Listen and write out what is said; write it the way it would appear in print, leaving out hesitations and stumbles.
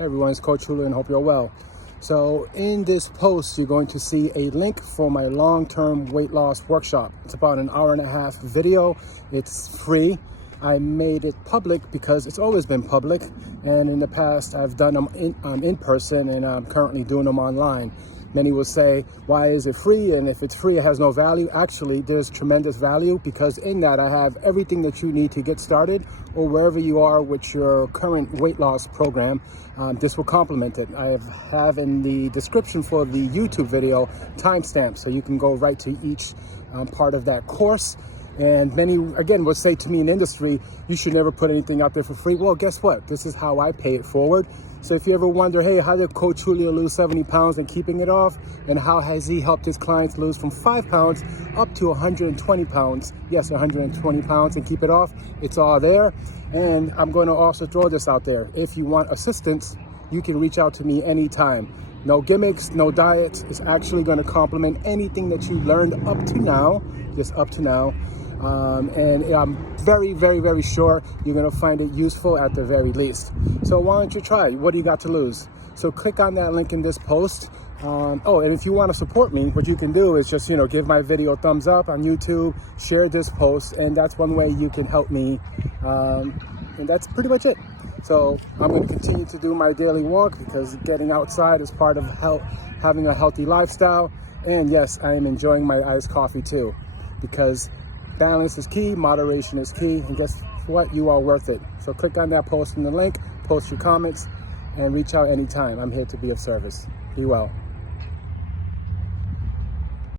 Hey everyone, it's Coach Julio and hope you're well. So in this post, you're going to see a link for my long-term weight loss workshop. It's about an hour-and-a-half video. It's free. I made it public because it's always been public. And in the past, I've done them in person, and I'm currently doing them online. Many will say, why is it free? And if it's free, it has no value. Actually, there's tremendous value because in that I have everything that you need to get started, or wherever you are with your current weight loss program. This will complement it. I have in the description for the YouTube video timestamps, so you can go right to each part of that course. And many, again, will say to me in industry, you should never put anything out there for free. Well, guess what? This is how I pay it forward. So if you ever wonder, hey, how did Coach Julio lose 70 pounds and keeping it off? And how has he helped his clients lose from 5 pounds up to 120 pounds? Yes, 120 pounds and keep it off. It's all there. And I'm going to also throw this out there. If you want assistance, you can reach out to me anytime. No gimmicks, no diets. It's actually going to complement anything that you learned up to now, just up to now. And I'm very, very, very sure you're going to find it useful at the very least. So why don't you try? What do you got to lose? So click on that link in this post. And if you want to support me, what you can do is just, give my video a thumbs up on YouTube, share this post, and that's one way you can help me. And that's pretty much it. So I'm going to continue to do my daily walk because getting outside is part of having a healthy lifestyle. And yes, I am enjoying my iced coffee too, because balance is key, moderation is key, and guess what? You are worth it. So click on that post in the link, post your comments, and reach out anytime. I'm here to be of service. Be well.